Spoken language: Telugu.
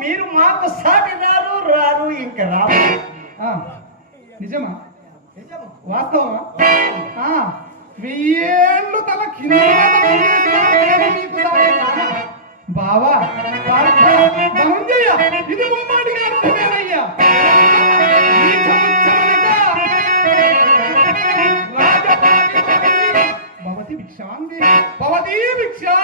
మీరు మాకు సాటి రారు రారు ఇంకా రారు. నిజమా? వాస్తవమా? 1000 ఏళ్ళు తల కింద బావా ధనంజయ, ఇది ఉమ్మడిగా అర్థమేనయ్యా. భవతి భిక్షాంది భవతి భిక్షా